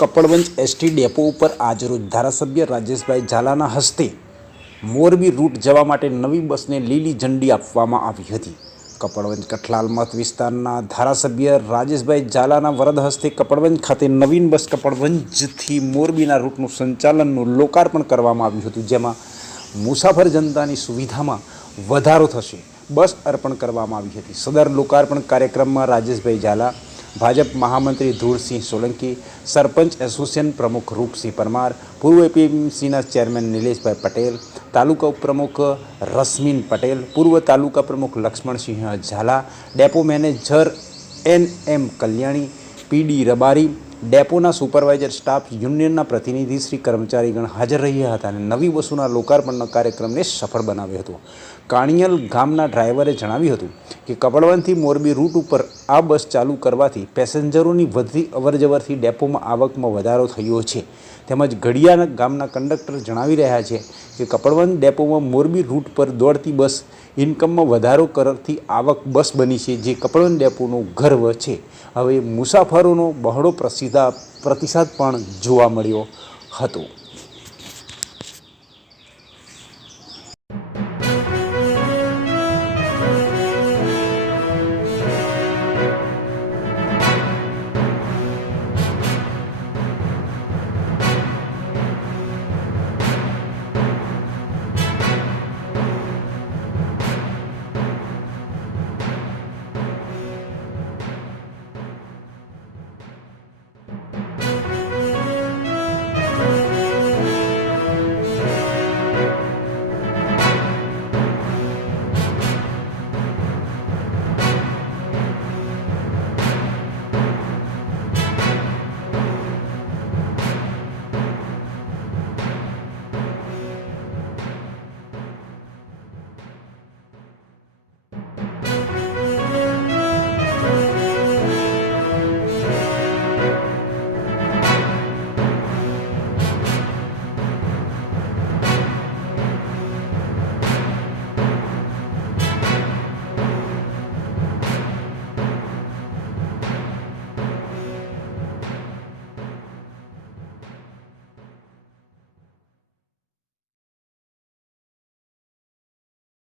Kapadvanj ST depot ઉપર આજરોજ ધારાસભ્ય રાજેશભાઈ ઝાલાના હસ્તે મોરબી રૂટ જવા માટે નવી બસને લીલી ઝંડી આપવામાં આવી હતી। કપડવંજ કઠલાલ મત વિસ્તારના ધારાસભ્ય રાજેશભાઈ ઝાલાના વરદ હસ્તે કપડવંજ ખાતે નવીન બસ કપડવંજથી મોરબીના રૂટનું સંચાલનનું લોકાર્પણ કરવામાં આવ્યું હતું, જેમાં મુસાફર જનતાની સુવિધામાં વધારો થશે બસ અર્પણ કરવામાં આવી હતી। સદર લોકાર્પણ કાર્યક્રમમાં રાજેશભાઈ ઝાલા, ભાજપ મહામંત્રી ધૂળસિંહ સોલંકી, સરપંચ એસોસિએશન પ્રમુખ રૂપસિંહ પરમાર, પૂર્વ એપીએમસીના ચેરમેન નિલેશભાઈ પટેલ, તાલુકા ઉપપ્રમુખ રશ્મિન પટેલ, પૂર્વ તાલુકા પ્રમુખ Laxmansinh Jhala, depot manager NM Kalyani, PD Rabari, ડેપોના સુપરવાઇઝર સ્ટાફ, યુનિયનના પ્રતિનિધિ શ્રી કર્મચારીગણ હાજર રહ્યા હતા અને નવી બસોના લોકાર્પણના કાર્યક્રમને સફળ બનાવ્યો હતો। કાણિયલ ગામના ડ્રાઈવરે જણાવ્યું હતું કે કપડવંજથી મોરબી રૂટ ઉપર આ બસ ચાલુ કરવાથી પેસેન્જરોની વધતી અવરજવરથી ડેપોમાં આવકમાં વધારો થયો છે। તેમજ ઘડિયાળ ગામના કંડક્ટર જણાવી રહ્યા છે કે કપડવંજ ડેપોમાં મોરબી રૂટ પર દોડતી બસ ઇન્કમમાં વધારો કરતી આવક બસ બની છે, જે કપડવંજ ડેપોનો ગર્વ છે। હવે મુસાફરોનો બહોળો પ્રતિસાદ પણ જોવા મળ્યો હતો।